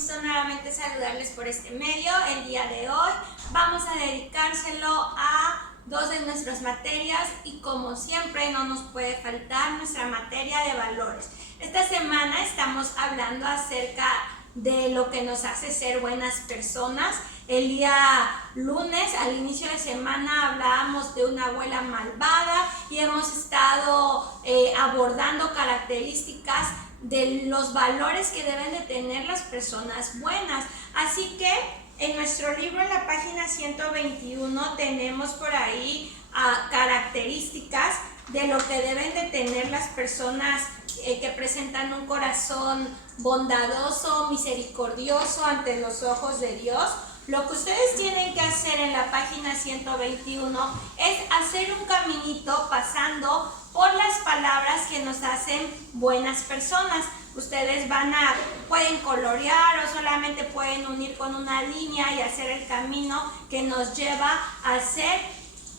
gusto nuevamente saludarles por este medio. El día de hoy vamos a dedicárselo a dos de nuestras materias y como siempre no nos puede faltar nuestra materia de valores. Esta semana estamos hablando acerca de lo que nos hace ser buenas personas. El día lunes, al inicio de semana, hablábamos de una abuela malvada y hemos estado abordando características de los valores que deben de tener las personas buenas. Así que en nuestro libro, en la página 121, tenemos por ahí características de lo que deben de tener las personas que presentan un corazón bondadoso, misericordioso ante los ojos de Dios. Lo que ustedes tienen que hacer en la página 121 es hacer un caminito pasando por las palabras que nos hacen buenas personas. Ustedes pueden colorear o solamente pueden unir con una línea y hacer el camino que nos lleva a ser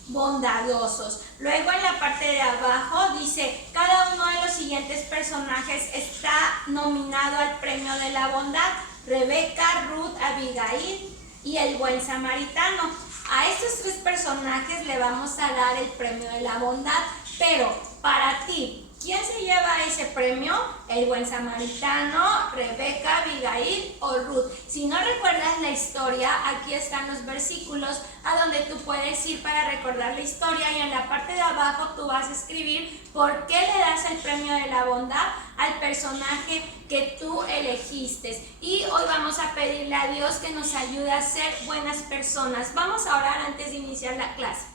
bondadosos. Luego en la parte de abajo dice, cada uno de los siguientes personajes está nominado al premio de la bondad: Rebeca, Ruth, Abigail y el buen samaritano. A estos tres personajes le vamos a dar el premio de la bondad, pero para ti, ¿quién se lleva ese premio? ¿El buen samaritano, Rebeca, Abigail o Ruth? Si no recuerdas la historia, aquí están los versículos a donde tú puedes ir para recordar la historia, y en la parte de abajo tú vas a escribir por qué le das el premio de la bondad al personaje que tú elegiste. Y hoy vamos a pedirle a Dios que nos ayude a ser buenas personas. Vamos a orar antes de iniciar la clase.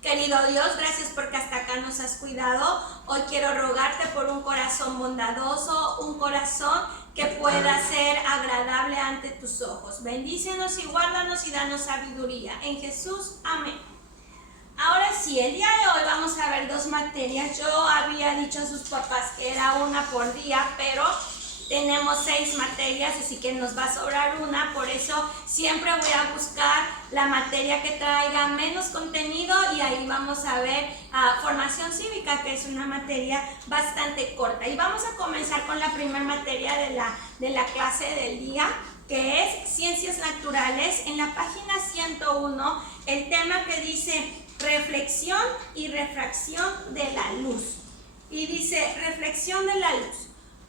Querido Dios, gracias porque hasta acá nos has cuidado. Hoy quiero rogarte por un corazón bondadoso, un corazón que pueda ser agradable ante tus ojos. Bendícenos y guárdanos y danos sabiduría. En Jesús, amén. Ahora sí, el día de hoy vamos a ver dos materias. Yo había dicho a sus papás que era una por día, pero tenemos 6 materias, así que nos va a sobrar una. Por eso siempre voy a buscar la materia que traiga menos contenido, y ahí vamos a ver formación cívica, que es una materia bastante corta. Y vamos a comenzar con la primera materia de la clase del día, que es ciencias naturales. En la página 101, el tema que dice reflexión y refracción de la luz. Y dice reflexión de la luz.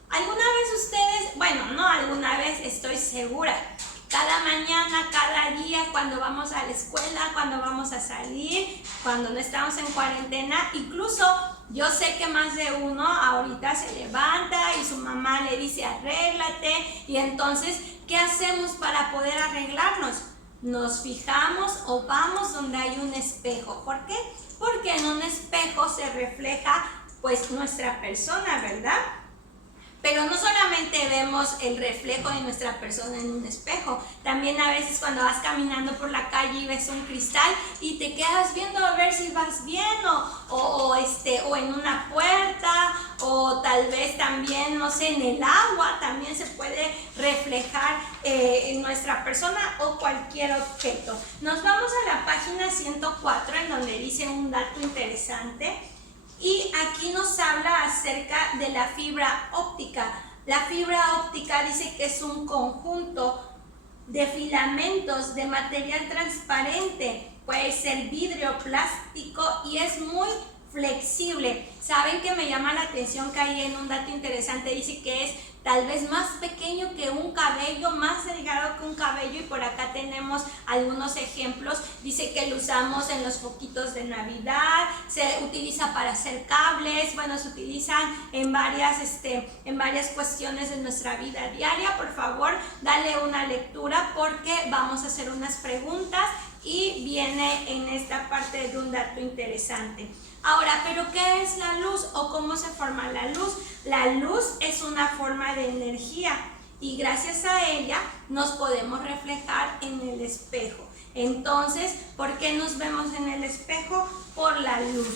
¿Alguna vez ustedes, bueno, no alguna vez, estoy segura, cada mañana, cada día, cuando vamos a la escuela, cuando vamos a salir, cuando no estamos en cuarentena, incluso yo sé que más de uno ahorita se levanta y su mamá le dice arréglate, y entonces, ¿qué hacemos para poder arreglarnos? Nos fijamos o vamos donde hay un espejo. ¿Por qué? Porque en un espejo se refleja pues nuestra persona, ¿verdad? Pero no solamente vemos el reflejo de nuestra persona en un espejo, también a veces cuando vas caminando por la calle y ves un cristal y te quedas viendo a ver si vas bien, o en una puerta, o tal vez también, no sé, en el agua también se puede reflejar en nuestra persona o cualquier objeto. Nos vamos a la página 104, en donde dice un dato interesante. Y aquí nos habla acerca de la fibra óptica. La fibra óptica dice que es un conjunto de filamentos de material transparente. Puede ser vidrio, plástico, y es muy flexible. ¿Saben que me llama la atención que ahí en un dato interesante dice que es tal vez más pequeño que un cabello, más delgado que un cabello? Y por acá tenemos algunos ejemplos. Dice que lo usamos en los foquitos de Navidad, se utiliza para hacer cables, bueno, se utilizan en varias cuestiones de nuestra vida diaria. Por favor, dale una lectura porque vamos a hacer unas preguntas y viene en esta parte de un dato interesante. Ahora, ¿pero qué es la luz o cómo se forma la luz? La luz es una forma de energía y gracias a ella nos podemos reflejar en el espejo. Entonces, ¿por qué nos vemos en el espejo? Por la luz.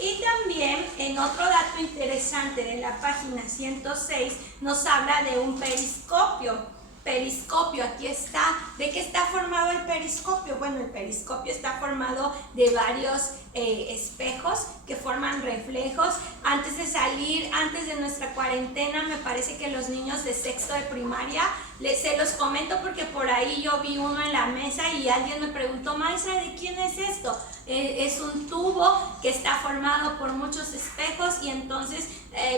Y también en otro dato interesante de la página 106 nos habla de un periscopio. Periscopio, aquí está. ¿De qué está formado el periscopio? Bueno, el periscopio está formado de varios espejos que forman reflejos. Antes de salir, antes de nuestra cuarentena, me parece que los niños de sexto de primaria Se los comento porque por ahí yo vi uno en la mesa y alguien me preguntó, maestra, ¿de quién es esto? Es un tubo que está formado por muchos espejos y entonces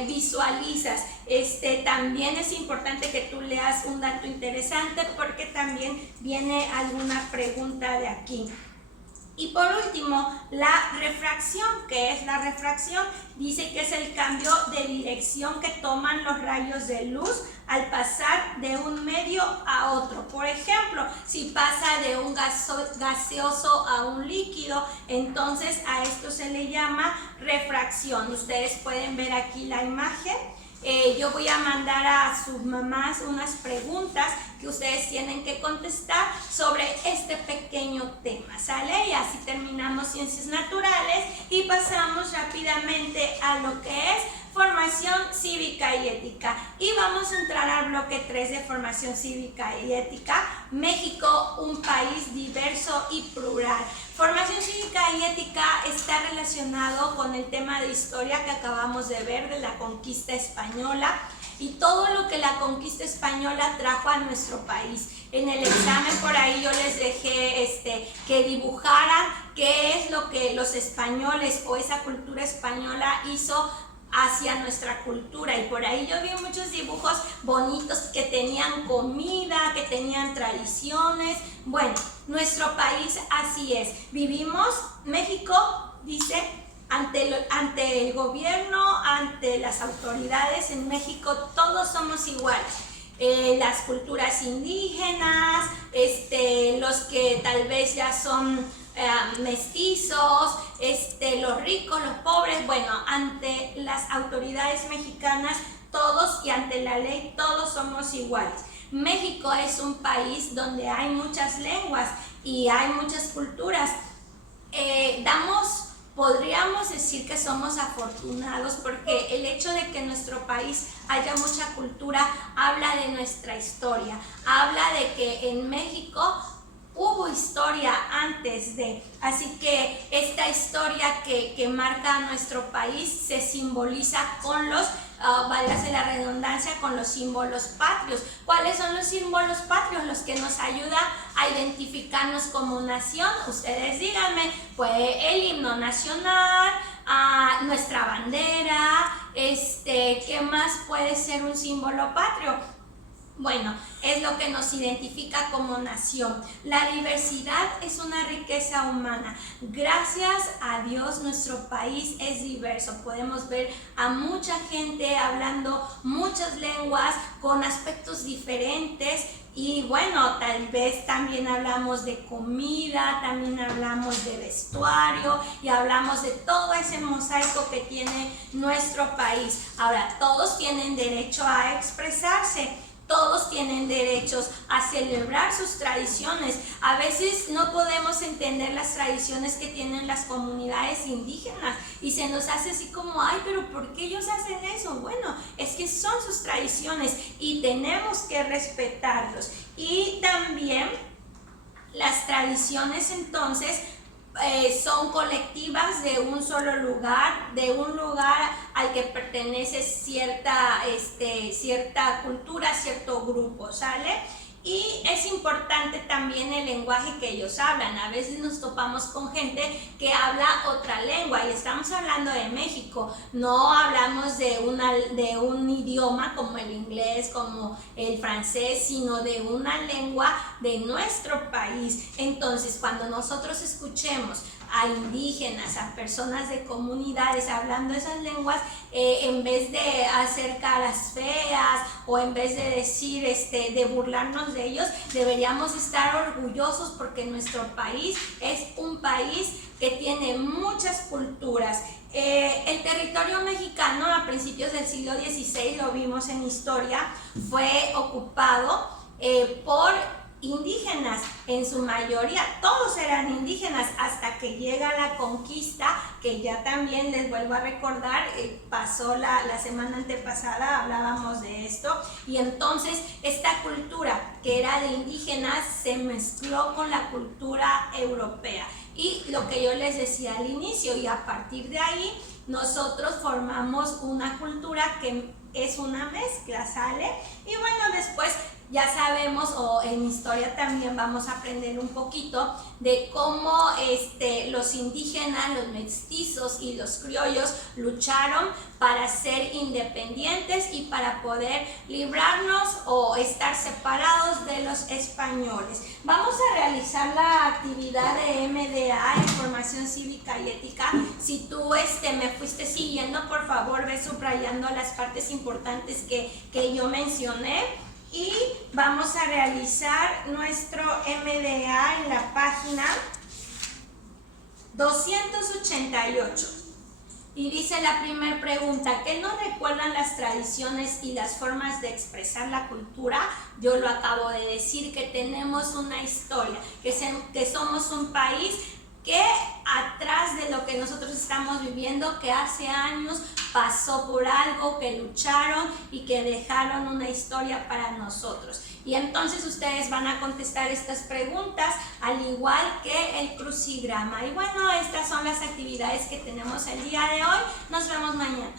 visualizas. También es importante que tú leas un dato interesante porque también viene alguna pregunta de aquí. Y por último, la refracción. ¿Qué es la refracción? Dice que es el cambio de dirección que toman los rayos de luz al pasar de un medio a otro. Por ejemplo, si pasa de un gaseoso a un líquido, entonces a esto se le llama refracción. Ustedes pueden ver aquí la imagen. Yo voy a mandar a sus mamás unas preguntas que ustedes tienen que contestar sobre este pequeño tema, ¿sale? Y así terminamos ciencias naturales y pasamos rápidamente a lo que es formación cívica y ética. Y vamos a entrar al bloque 3 de formación cívica y ética. México, un país diverso y plural. Formación cívica y ética está relacionado con el tema de historia que acabamos de ver de la conquista española y todo lo que la conquista española trajo a nuestro país. En el examen por ahí yo les dejé que dibujaran qué es lo que los españoles o esa cultura española hizo hacia nuestra cultura, y por ahí yo vi muchos dibujos bonitos que tenían comida, que tenían tradiciones. Bueno, nuestro país así es. Vivimos, México, dice, ante el gobierno, ante las autoridades en México, todos somos iguales. Las culturas indígenas, los que tal vez ya son mestizos, los ricos, los pobres, bueno, ante las autoridades mexicanas todos y ante la ley todos somos iguales. México es un país donde hay muchas lenguas y hay muchas culturas. Podríamos decir que somos afortunados porque el hecho de que en nuestro país haya mucha cultura habla de nuestra historia, habla de que en México hubo historia antes de, así que esta historia que marca a nuestro país se simboliza con los, válgase la redundancia, con los símbolos patrios. ¿Cuáles son los símbolos patrios? Los que nos ayudan a identificarnos como nación. Ustedes díganme, pues el himno nacional, nuestra bandera, ¿qué más puede ser un símbolo patrio? Bueno, es lo que nos identifica como nación. La diversidad es una riqueza humana. Gracias a Dios nuestro país es diverso. Podemos ver a mucha gente hablando muchas lenguas con aspectos diferentes. Y bueno, tal vez también hablamos de comida, también hablamos de vestuario y hablamos de todo ese mosaico que tiene nuestro país. Ahora, todos tienen derecho a expresarse. Todos tienen derechos a celebrar sus tradiciones. A veces no podemos entender las tradiciones que tienen las comunidades indígenas y se nos hace así como, ay, pero ¿por qué ellos hacen eso? Bueno, es que son sus tradiciones y tenemos que respetarlos. Y también las tradiciones entonces son colectivas de un solo lugar, de un lugar al que pertenece cierta cultura, cierto grupo, ¿sale? Y es importante también el lenguaje que ellos hablan. A veces nos topamos con gente que habla otra lengua y estamos hablando de México. No hablamos de un idioma como el inglés, como el francés, sino de una lengua de nuestro país. Entonces, cuando nosotros escuchemos a indígenas, a personas de comunidades hablando esas lenguas, en vez de hacer caras feas o en vez de decir, de burlarnos de ellos, deberíamos estar orgullosos porque nuestro país es un país que tiene muchas culturas. El territorio mexicano a principios del siglo XVI, lo vimos en historia, fue ocupado por indígenas, en su mayoría, todos eran indígenas hasta que llega la conquista, que ya también les vuelvo a recordar, pasó la semana antepasada, hablábamos de esto, y entonces esta cultura que era de indígenas se mezcló con la cultura europea, y lo que yo les decía al inicio, y a partir de ahí nosotros formamos una cultura que es una mezcla, ¿sale? Y bueno, después ya sabemos, o en historia también vamos a aprender un poquito de cómo los indígenas, los mestizos y los criollos lucharon para ser independientes y para poder librarnos o estar separados de los españoles. Vamos a realizar la actividad de MDA, Información Cívica y Ética. Si tú me fuiste siguiendo, por favor ve subrayando las partes importantes que yo mencioné. Y vamos a realizar nuestro MDA en la página 288. Y dice la primera pregunta, ¿qué nos recuerdan las tradiciones y las formas de expresar la cultura? Yo lo acabo de decir, que tenemos una historia, que somos un país que atrás de lo que nosotros estamos viviendo, que hace años pasó por algo, que lucharon y que dejaron una historia para nosotros. Y entonces ustedes van a contestar estas preguntas al igual que el crucigrama. Y bueno, estas son las actividades que tenemos el día de hoy. Nos vemos mañana.